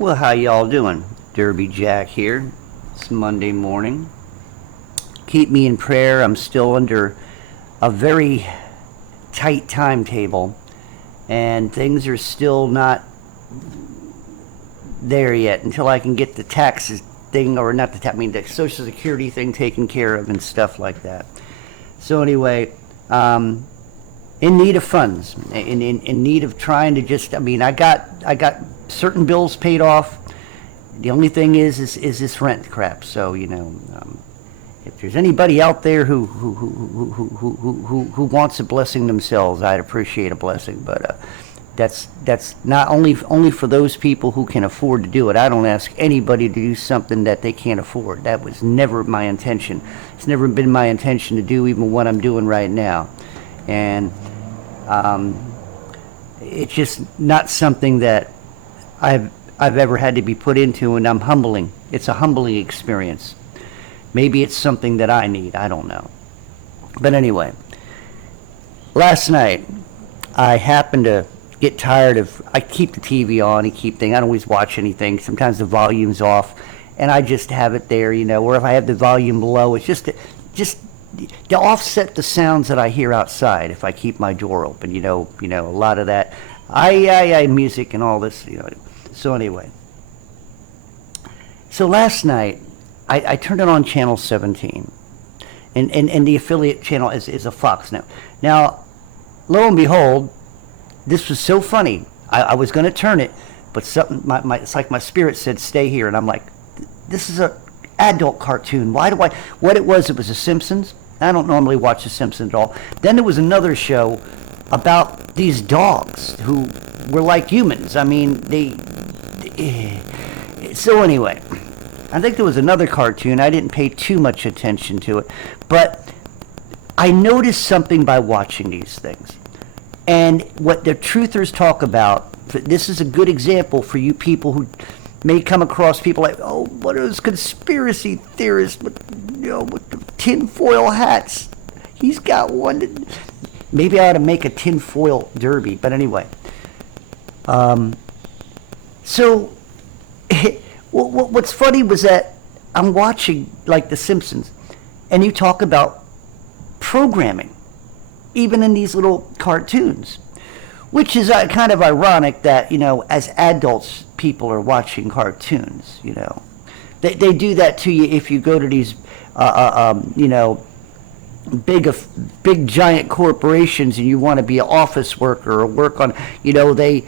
Well, how y'all doing? Derby Jack here. It's Monday morning. Keep me in prayer. I'm still under a very tight timetable, and things are still not there yet until I can get the taxes thing, or not the tax, I mean the Social Security thing taken care of and stuff like that. So anyway, in need of funds, in need of trying to just, I got certain bills paid off. The only thing is this rent crap. So if there's anybody out there who wants a blessing themselves, I'd appreciate a blessing. But that's not only for those people who can afford to do it. I don't ask anybody to do something that they can't afford. That was never my intention. It's never been my intention to do even what I'm doing right now, and it's just not something that I've ever had to be put into, and I'm humbling. It's a humbling experience. Maybe it's something that I need. I don't know. But anyway, last night I happened to get tired of. I keep the TV on and keep things. I don't always watch anything. Sometimes the volume's off, and I just have it there. Or if I have the volume low, it's just to offset the sounds that I hear outside. If I keep my door open, a lot of that, I music and all this, So anyway, so last night I turned it on channel 17, and the affiliate channel is a Fox now. Now, lo and behold, this was so funny. I was going to turn it, but something it's like my spirit said stay here, and I'm like, this is a adult cartoon. Why do I? What it was The Simpsons. I don't normally watch The Simpsons at all. Then there was another show about these dogs who were like humans. So anyway, I think there was another cartoon. I didn't pay too much attention to it, but I noticed something by watching these things. And what the truthers talk about, this is a good example for you people who may come across people like, oh, what are those conspiracy theorists with the tinfoil hats? He's got one. Maybe I ought to make a tinfoil derby. But anyway, so what's funny was that I'm watching like The Simpsons, and you talk about programming, even in these little cartoons, which is kind of ironic that, as adults, people are watching cartoons, They do that to you if you go to these, big giant corporations and you want to be an office worker or work on, they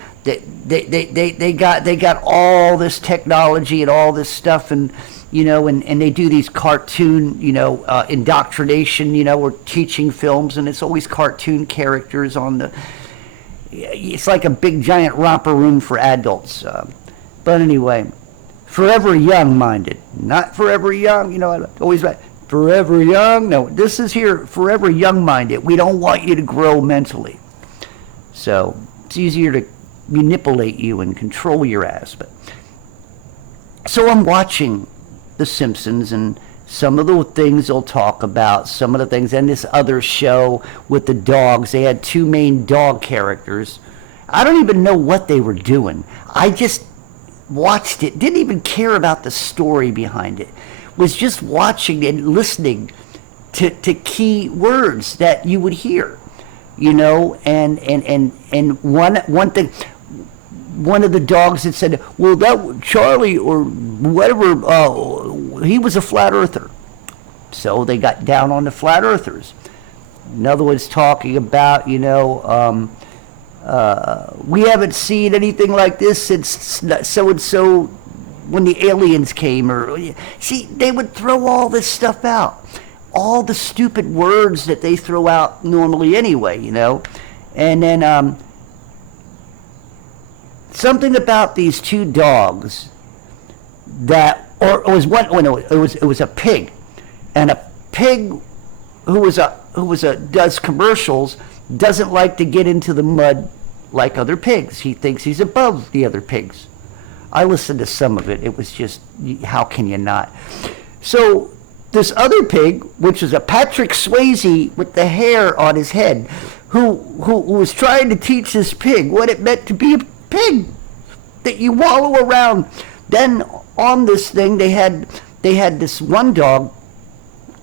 got all this technology and all this stuff, and and they do these cartoon, indoctrination, or teaching films, and it's always cartoon characters on the. It's like a big giant romper room for adults. But anyway, forever young-minded, not forever young. Always forever young. No, this is here forever young-minded. We don't want you to grow mentally, so it's easier to manipulate you and control your ass. But so I'm watching The Simpsons, and some of the things they'll talk about, some of the things, and this other show with the dogs. They had two main dog characters. I don't even know what they were doing. I just watched it, didn't even care about the story behind it. Was just watching and listening to key words that you would hear, and one thing. One of the dogs had said, well, that Charlie or whatever, he was a flat earther. So they got down on the flat earthers. Another one's talking about, we haven't seen anything like this since so-and-so when the aliens came. See, they would throw all this stuff out. All the stupid words that they throw out normally anyway, And then, something about these two dogs that, or it was one. Oh no, it was a pig, and a pig who does commercials doesn't like to get into the mud like other pigs. He thinks he's above the other pigs. I listened to some of it. It was just, how can you not? So this other pig, which is a Patrick Swayze with the hair on his head, who was trying to teach this pig what it meant to be a pig. that you wallow around. Then on this thing, they had this one dog,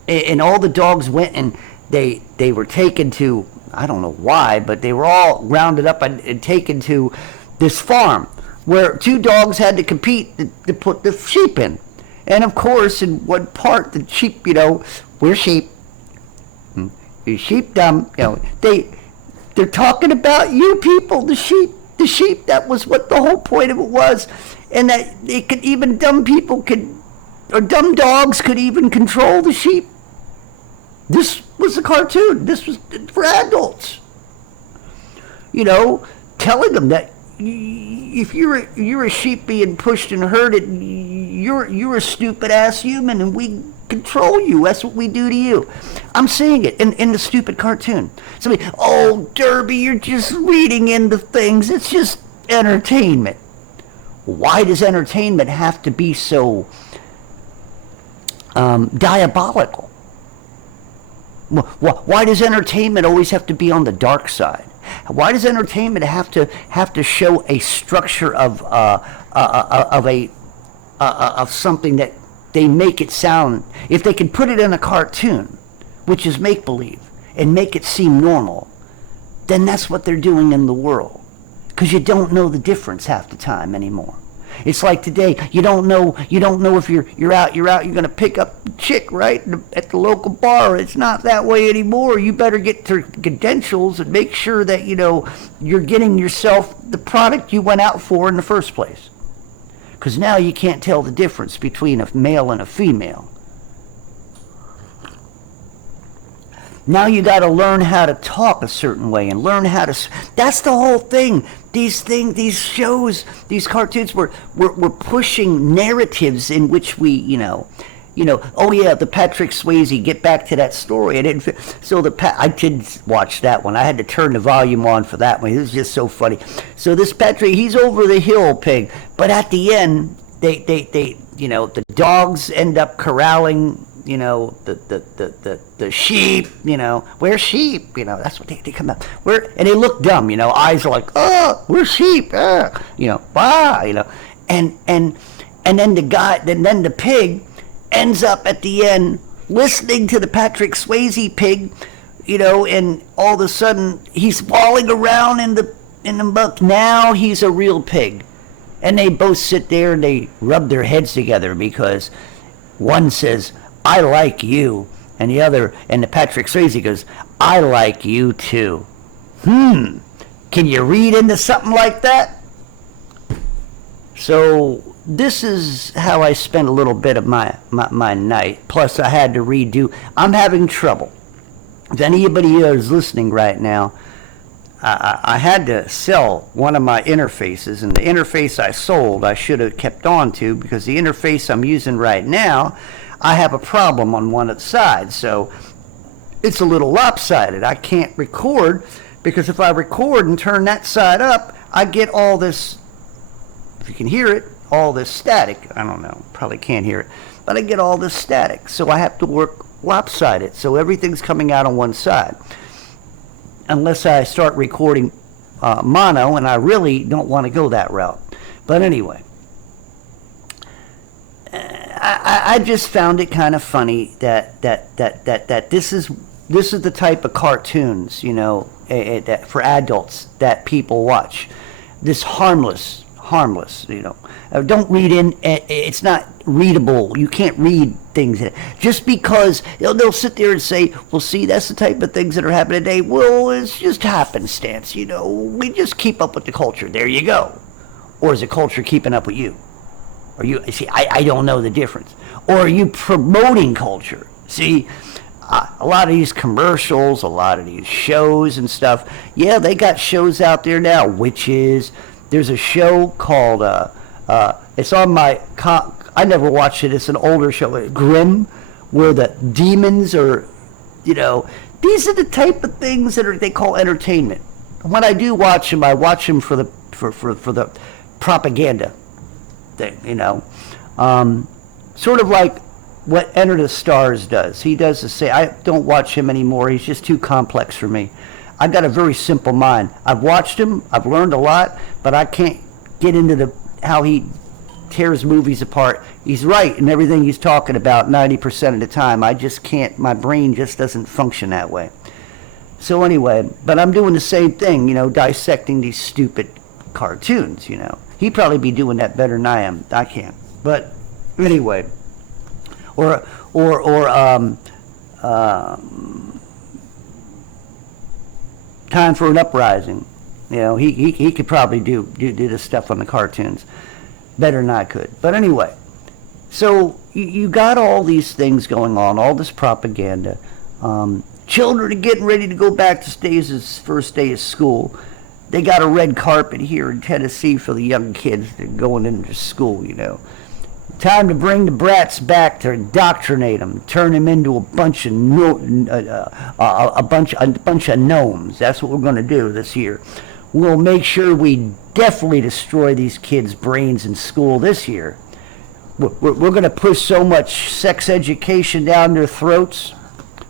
and all the dogs went and they were taken to, I don't know why, but they were all rounded up and taken to this farm where two dogs had to compete to put the sheep in. And of course, in one part, the sheep, we're sheep. You sheep dumb. They're talking about you people, the sheep. The sheep, that was what the whole point of it was. And that it could even dumb dogs could even control the sheep. This was a cartoon. This was for adults. Telling them that if you're a sheep being pushed and herded, you're a stupid ass human, and we control you. That's what we do to you. I'm seeing it in the stupid cartoon. Somebody, oh, Derby, you're just reading into things. It's just entertainment. Why does entertainment have to be so diabolical? Why does entertainment always have to be on the dark side? Why does entertainment have to show a structure of something that they make it sound? If they can put it in a cartoon, which is make believe, and make it seem normal, then that's what they're doing in the world. Because you don't know the difference half the time anymore. It's like today, you don't know if you're out, you're going to pick up a chick, right, at the local bar. It's not that way anymore. You better get to credentials and make sure that, you're getting yourself the product you went out for in the first place. Because now you can't tell the difference between a male and a female. Now you got to learn how to talk a certain way and learn how to. That's the whole thing. These shows, these cartoons, we're pushing narratives in which we, oh yeah, the Patrick Swayze. Get back to that story. I did watch that one. I had to turn the volume on for that one. It was just so funny. So this Patrick, he's over the hill pig, but at the end, they the dogs end up corralling. The sheep, we're sheep, that's what they come out. And they look dumb, eyes are like, oh, we're sheep, bah, and then the guy, then the pig ends up at the end listening to the Patrick Swayze pig, and all of a sudden he's walling around in the muck. Now he's a real pig. And they both sit there and they rub their heads together because one says, I like you, and the Patrick Swayze goes, I like you too. Can you read into something like that? So this is how I spent a little bit of my night. Plus I had to redo. I'm having trouble. If anybody is listening right now, I had to sell one of my interfaces, and the interface I sold I should have kept on to, because the interface I'm using right now, I have a problem on one of the sides, so it's a little lopsided. I can't record, because if I record and turn that side up, I get all this, if you can hear it, all this static. I don't know, probably can't hear it, but I get all this static, so I have to work lopsided, so everything's coming out on one side. Unless I start recording mono, and I really don't want to go that route. But anyway, I just found it kind of funny that this is the type of cartoons, that for adults that people watch. This harmless, don't read in. It's not readable. You can't read things just because they'll sit there and say, well, see, that's the type of things that are happening today. Well, it's just happenstance, we just keep up with the culture. There you go. Or is the culture keeping up with you? Or you see, I don't know the difference. Or are you promoting culture? See, a lot of these commercials, a lot of these shows and stuff, yeah, they got shows out there now, witches. There's a show called it's on my I never watched it. It's an older show, Grimm, where the demons are, these are the type of things that they call entertainment. When I do watch them, I watch them for the propaganda thing, sort of like what Enter the Stars does. He does the same. I don't watch him anymore. He's just too complex for me. I've got a very simple mind. I've watched him. I've learned a lot, but I can't get into he tears movies apart. He's right in everything he's talking about 90% of the time. I just can't, my brain just doesn't function that way. So anyway, but I'm doing the same thing, dissecting these stupid cartoons, He'd probably be doing that better than I am. I can't. But anyway, or Time for an Uprising. He could probably do this stuff on the cartoons better than I could. But anyway, so you got all these things going on, all this propaganda. Children are getting ready to go back to Stace's first day of school. They got a red carpet here in Tennessee for the young kids that are going into school, Time to bring the brats back to indoctrinate them, turn them into a bunch of gnomes. That's what we're going to do this year. We'll make sure we definitely destroy these kids' brains in school this year. We're going to push so much sex education down their throats.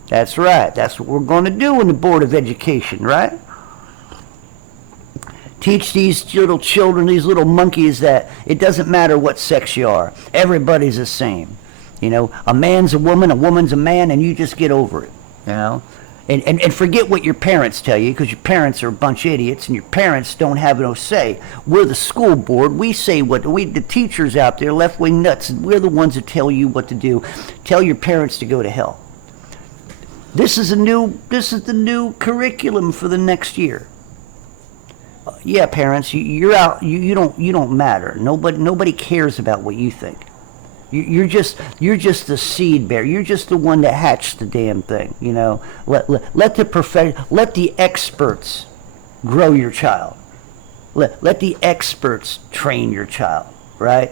That's right. That's what we're going to do in the Board of Education, right? Teach these little children, these little monkeys, that it doesn't matter what sex you are. Everybody's the same. A man's a woman's a man, and you just get over it. And forget what your parents tell you, because your parents are a bunch of idiots, and your parents don't have no say. We're the school board. We say the teachers out there, left-wing nuts, and we're the ones that tell you what to do. Tell your parents to go to hell. This is the new curriculum for the next year. Yeah, parents, you're out. You don't matter. Nobody cares about what you think. You're just the seed bearer. You're just the one that hatched the damn thing. Let the experts grow your child. Let the experts train your child. Right?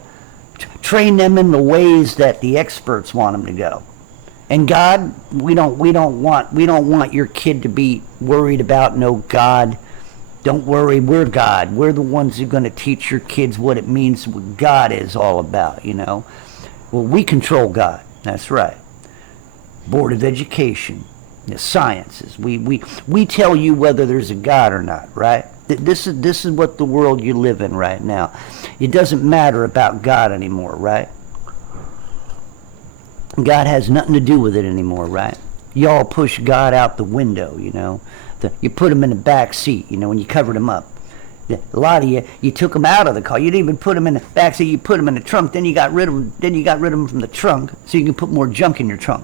Train them in the ways that the experts want them to go. And God, we don't want your kid to be worried about no God. Don't worry, we're God. We're the ones who are going to teach your kids what it means, what God is all about, Well, we control God. That's right. Board of Education, the sciences. We tell you whether there's a God or not, right? This is what the world you live in right now. It doesn't matter about God anymore, right? God has nothing to do with it anymore, right? Y'all push God out the window, You put him in the back seat, when you covered him up. A lot of you took him out of the car. You didn't even put him in the back seat. You put him in the trunk. Then you got rid of him. Then you got rid of him from the trunk, so you can put more junk in your trunk.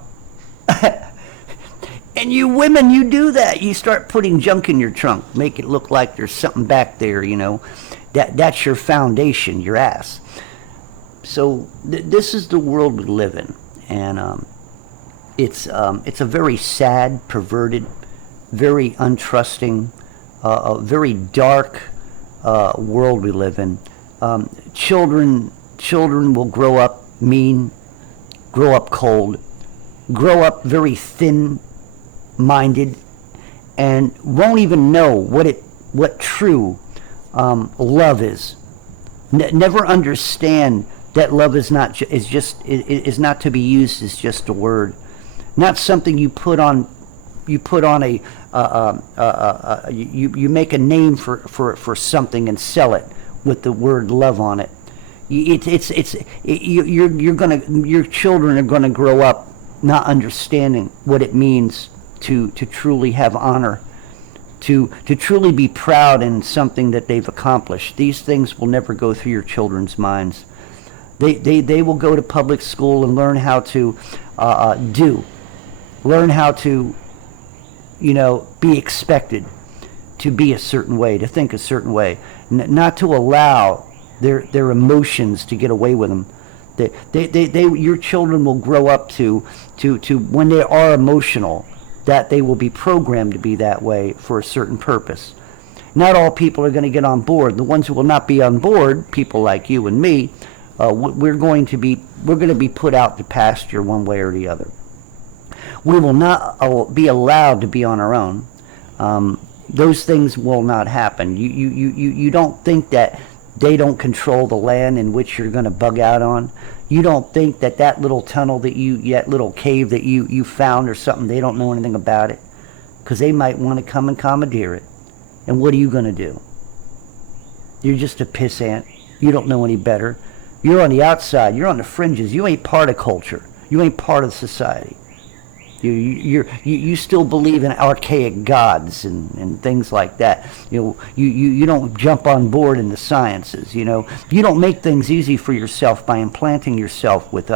And you women, you do that. You start putting junk in your trunk, make it look like there's something back there. That's your foundation, your ass. So this is the world we live in. And it's a very sad, perverted, very untrusting, very dark world we live in. Children will grow up mean, grow up cold, grow up very thin-minded, and won't even know what true love is. Never understand that love is not to be used as just a word, not something you put on a you make a name for something and sell it with the word love on it. Your children are gonna grow up not understanding what it means to truly have honor, to truly be proud in something that they've accomplished. These things will never go through your children's minds. They will go to public school and learn how to learn how to, be expected to be a certain way, to think a certain way, not to allow their emotions to get away with them. Your children will grow up to when they are emotional, that they will be programmed to be that way for a certain purpose. Not all people are going to get on board. The ones who will not be on board, people like you and me, we're going to be put out to pasture one way or the other. We will not be allowed to be on our own. Those things will not happen. You don't think that they don't control the land in which you're going to bug out on. You don't think that little tunnel that little cave that you found or something, they don't know anything about it, because they might want to come and commandeer it. And what are you going to do? You're just a pissant. You don't know any better. You're on the outside. You're on the fringes. You ain't part of culture. You ain't part of society. You still believe in archaic gods and things like that. You don't jump on board in the sciences. You don't make things easy for yourself by implanting yourself with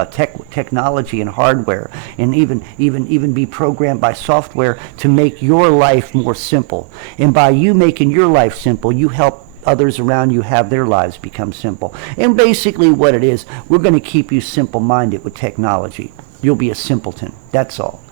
technology and hardware, and even be programmed by software to make your life more simple. And by you making your life simple, you help others around you have their lives become simple. And basically what it is, we're going to keep you simple-minded with technology. You'll be a simpleton. That's all.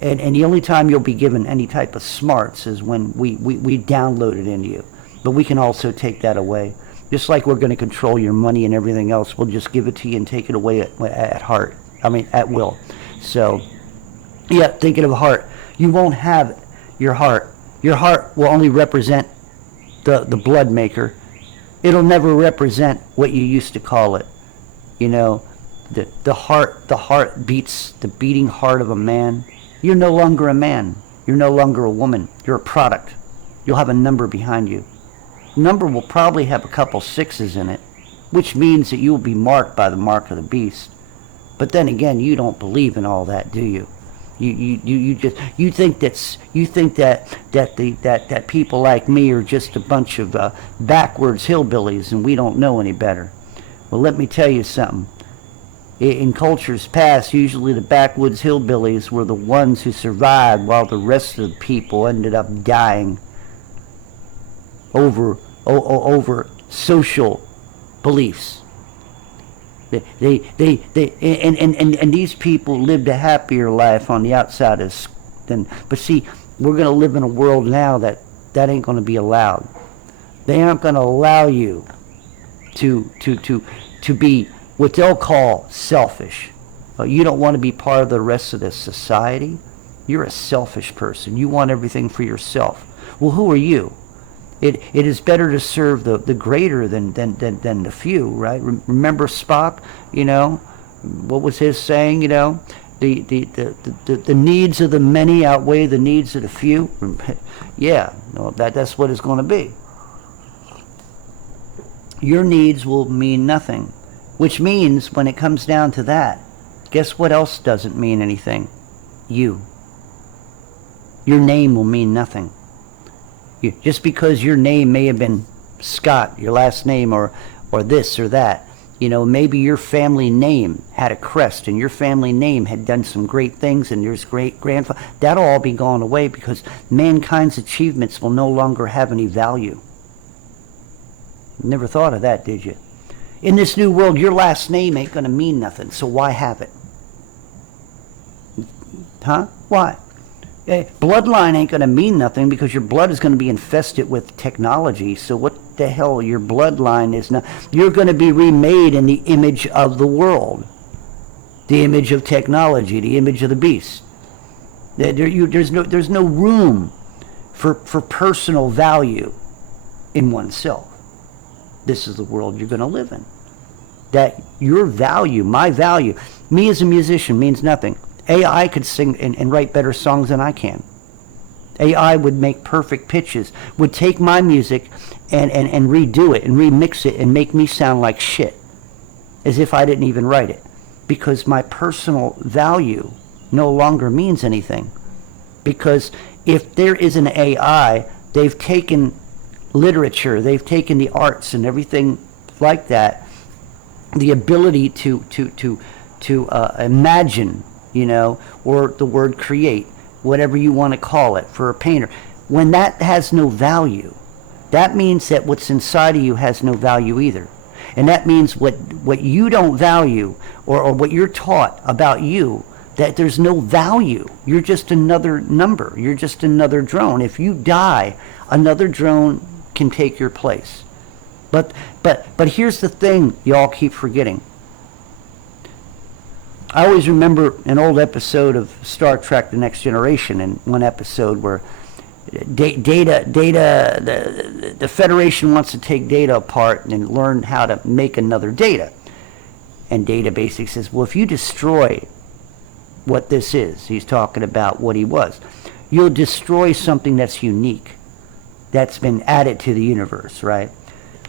And the only time you'll be given any type of smarts is when we download it into you. But we can also take that away. Just like we're going to control your money and everything else, we'll just give it to you and take it away at will. So, yeah, thinking of heart, you won't have your heart. Your heart will only represent the blood maker. It'll never represent what you used to call it. The heart beats the beating heart of a man. You're no longer a man. You're no longer a woman. You're a product. You'll have a number behind you. The number will probably have a couple sixes in it, which means that you will be marked by the mark of the beast. But then again, you don't believe in all that, do you? You think that people like me are just a bunch of backwards hillbillies and we don't know any better. Well, let me tell you something. In cultures past, usually the backwoods hillbillies were the ones who survived while the rest of the people ended up dying over social beliefs. And these people lived a happier life on the outside but see, we're going to live in a world now that ain't going to be allowed. They aren't going to allow you to be what they'll call selfish. You don't want to be part of the rest of this society. You're a selfish person. You want everything for yourself. Well, who are you? It is better to serve the greater than the few, right? Remember Spock? What was his saying? The needs of the many outweigh the needs of the few. Yeah, no, that's what it's going to be. Your needs will mean nothing. Which means, when it comes down to that, guess what else doesn't mean anything? You. Your name will mean nothing. Just because your name may have been Scott, your last name, or this or that, maybe your family name had a crest, and your family name had done some great things, and there's great-grandfather. That'll all be gone away because mankind's achievements will no longer have any value. Never thought of that, did you? In this new world, your last name ain't going to mean nothing, so why have it? Huh? Why? Bloodline ain't going to mean nothing because your blood is going to be infested with technology, so what the hell, your bloodline is not. You're going to be remade in the image of the world, the image of technology, the image of the beast. There's no room for personal value in oneself. This is the world you're going to live in. That your value, my value, me as a musician means nothing. AI could sing and write better songs than I can. AI would make perfect pitches, would take my music and redo it and remix it and make me sound like shit, as if I didn't even write it. Because my personal value no longer means anything. Because if there is an AI, they've taken literature, they've taken the arts and everything like that, the ability to imagine, or the word create, whatever you want to call it, for a painter. When that has no value, that means that what's inside of you has no value either. And that means what you don't value, or what you're taught about you, that there's no value. You're just another number. You're just another drone. If you die, another drone can take your place. But here's the thing y'all keep forgetting. I always remember an old episode of Star Trek: The Next Generation, and one episode where Data, the Federation wants to take Data apart and learn how to make another Data. And Data basically says, well, if you destroy what this is, he's talking about what he was, you'll destroy something that's unique, that's been added to the universe, right?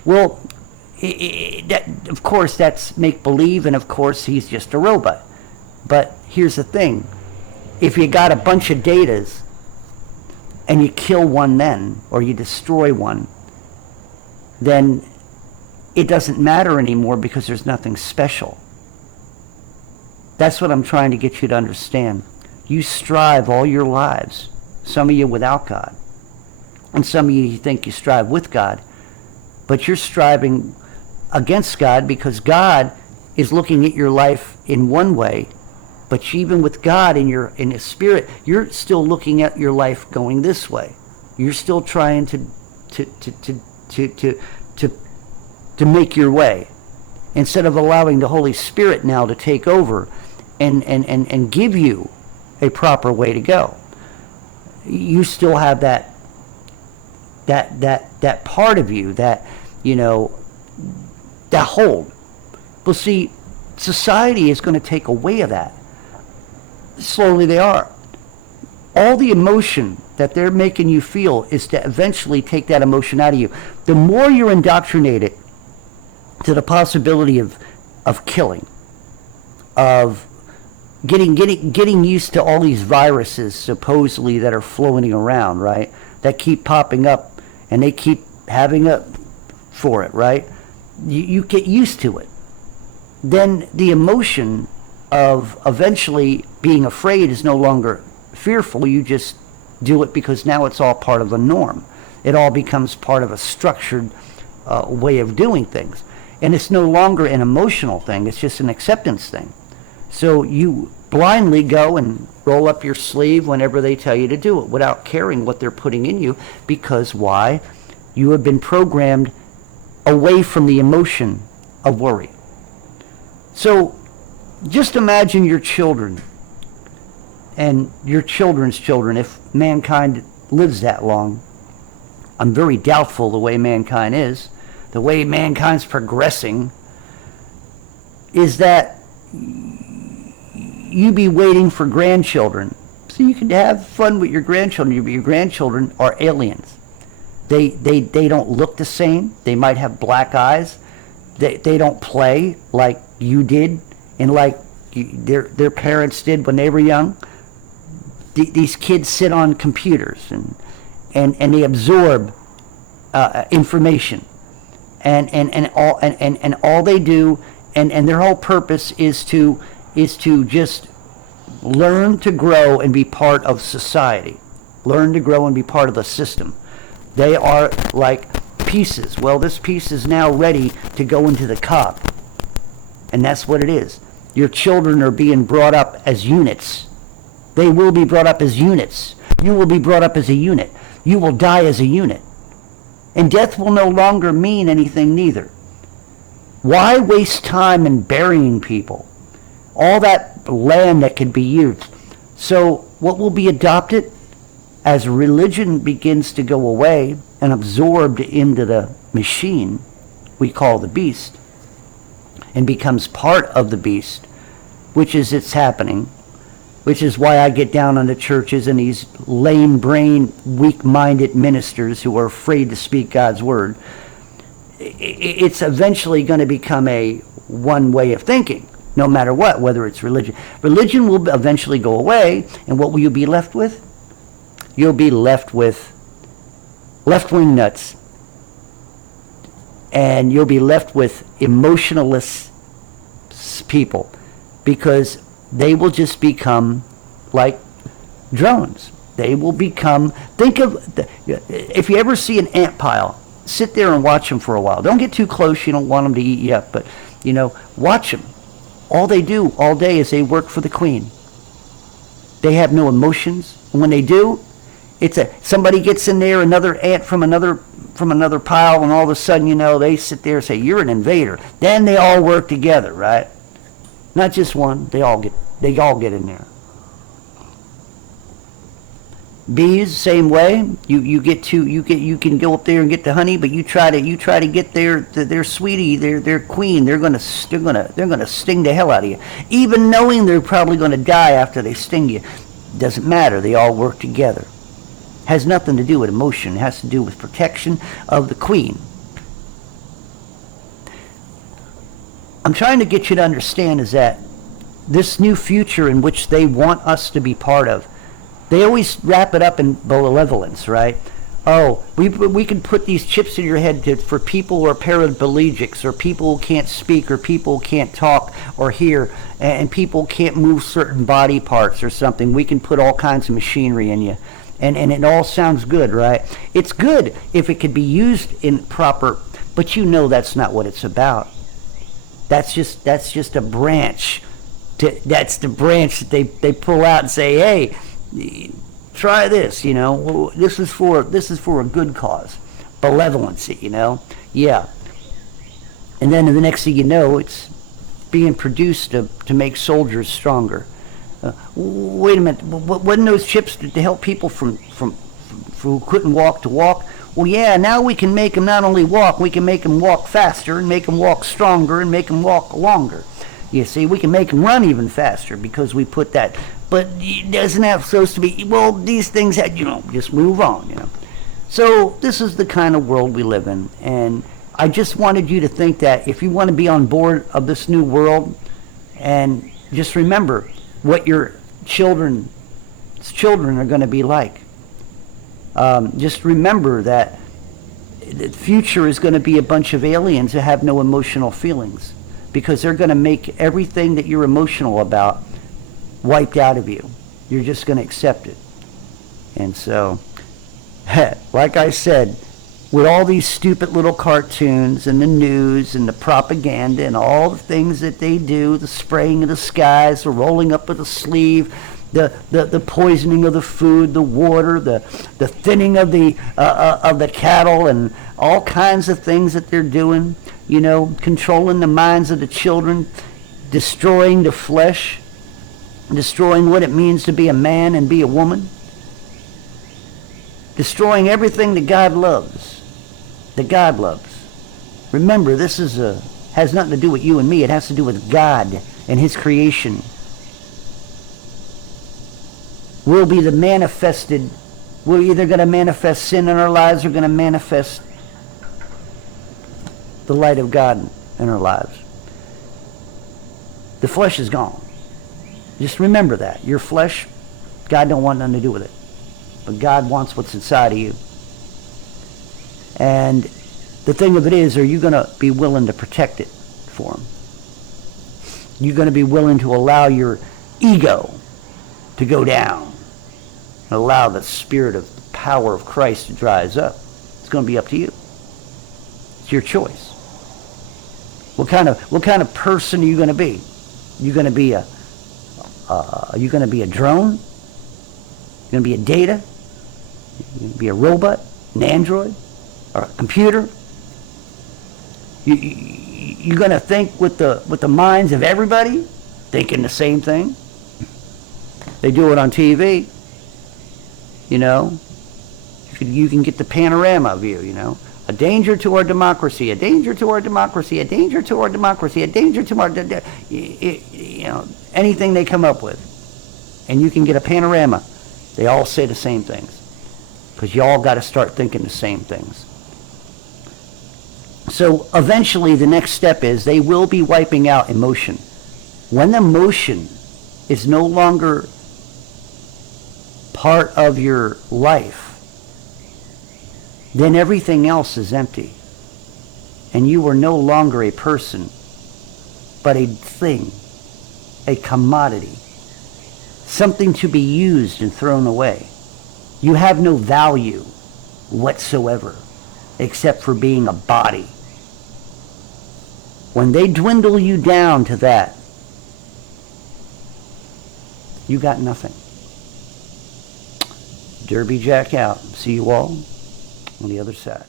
Well, That, of course, that's make-believe, and of course he's just a robot. But here's the thing. If you got a bunch of datas and you kill one then, or you destroy one, then it doesn't matter anymore because there's nothing special. That's what I'm trying to get you to understand. You strive all your lives, some of you without God, and some of you think you strive with God, but you're striving against God because God is looking at your life in one way, but even with God in His spirit, you're still looking at your life going this way. You're still trying to make your way, instead of allowing the Holy Spirit now to take over and give you a proper way to go. You still have that part of you that, that hold. Well, see, society is going to take away of that. Slowly they are. All the emotion that they're making you feel is to eventually take that emotion out of you. The more you're indoctrinated to the possibility of killing, of getting used to all these viruses supposedly that are floating around, right? That keep popping up and they keep having a for it, right? You get used to it. Then the emotion of eventually being afraid is no longer fearful. You just do it because now it's all part of the norm. It all becomes part of a structured way of doing things. And it's no longer an emotional thing. It's just an acceptance thing. So you blindly go and roll up your sleeve whenever they tell you to do it without caring what they're putting in you. Because why? You have been programmed away from the emotion of worry. So just imagine your children and your children's children, if mankind lives that long. I'm very doubtful the way mankind is. The way mankind's progressing is that you be waiting for grandchildren so you can have fun with your grandchildren. Your grandchildren are aliens. They don't look the same. They might have black eyes. They don't play like you did and like their parents did when they were young. These kids sit on computers and they absorb information and all they do and their whole purpose is to just learn to grow and be part of society, learn to grow and be part of the system. They are like pieces. Well, this piece is now ready to go into the cog, and that's what it is. Your children are being brought up as units. They will be brought up as units. You will be brought up as a unit. You will die as a unit. And death will no longer mean anything neither. Why waste time in burying people? All that land that could be used. So what will be adopted as religion begins to go away and absorbed into the machine we call the beast and becomes part of the beast, which is it's happening, which is why I get down on the churches and these lame-brained, weak-minded ministers who are afraid to speak God's word. It's eventually going to become a one way of thinking, no matter what, whether it's religion. Religion will eventually go away, and what will you be left with? You'll be left with left-wing nuts, and you'll be left with emotionless people, because they will just become like drones. They will become, think of, if you ever see an ant pile, sit there and watch them for a while. Don't get too close, you don't want them to eat you up, but, watch them. All they do all day is they work for the queen. They have no emotions, and when they do, somebody gets in there, another ant from another pile, and all of a sudden, they sit there and say, "You're an invader." Then they all work together, right? Not just one. They all get in there. Bees, same way. You can go up there and get the honey, but you try to get their sweetie, their queen. They're gonna sting the hell out of you, even knowing they're probably gonna die after they sting you. Doesn't matter. They all work together. Has nothing to do with emotion. It has to do with protection of the queen. I'm trying to get you to understand is that this new future in which they want us to be part of, they always wrap it up in malevolence, right? Oh, we can put these chips in your head for people who are paraplegics, or people who can't speak, or people who can't talk or hear, and people can't move certain body parts or something. We can put all kinds of machinery in you. And it all sounds good, right? It's good if it could be used in proper, but you know that's not what it's about. That's just a branch. That's the branch that they pull out and say, hey, try this, you know. This is for a good cause, benevolency, you know. Yeah. And then the next thing you know, it's being produced to make soldiers stronger. Wait a minute, wasn't those chips to help people from who couldn't walk to walk? Well, yeah, now we can make them not only walk, we can make them walk faster and make them walk stronger and make them walk longer. You see, we can make them run even faster because we put that. But it doesn't have supposed to be, well, these things had, you know, just move on, you know. So this is the kind of world we live in. And I just wanted you to think that if you want to be on board of this new world, and just remember what your children's children are going to be like. Just remember that the future is going to be a bunch of aliens who have no emotional feelings, because they're going to make everything that you're emotional about wiped out of you. You're just going to accept it. And so, like I said, with all these stupid little cartoons and the news and the propaganda and all the things that they do, the spraying of the skies, the rolling up of the sleeve, the poisoning of the food, the water, the thinning of the cattle, and all kinds of things that they're doing, you know, controlling the minds of the children, destroying the flesh, destroying what it means to be a man and be a woman, destroying everything that God loves. That God loves. Remember, this has nothing to do with you and me. It has to do with God and His creation. We'll be the manifested. We're either going to manifest sin in our lives or going to manifest the light of God in our lives. The flesh is gone. Just remember that. Your flesh, God don't want nothing to do with it. But God wants what's inside of you. And the thing of it is, are you going to be willing to protect it for Him? You're going to be willing to allow your ego to go down and allow the spirit of the power of Christ to rise up? It's going to be up to you. It's your choice. What kind of person are you going to be? You going to be are you going to be a drone? You going to be a data? You going to be a robot, an android, or a computer? You're going to think with the minds of everybody, thinking the same thing. They do it on TV. You know, you can get the panorama view. You know, a danger to our democracy, a danger to our democracy, a danger to our democracy, a danger to our, you know, anything they come up with, and you can get a panorama. They all say the same things, because you all got to start thinking the same things. So eventually the next step is they will be wiping out emotion. When emotion is no longer part of your life, then everything else is empty. And you are no longer a person, but a thing, a commodity, something to be used and thrown away. You have no value whatsoever, except for being a body. When they dwindle you down to that, you got nothing. Derby Jack out. See you all on the other side.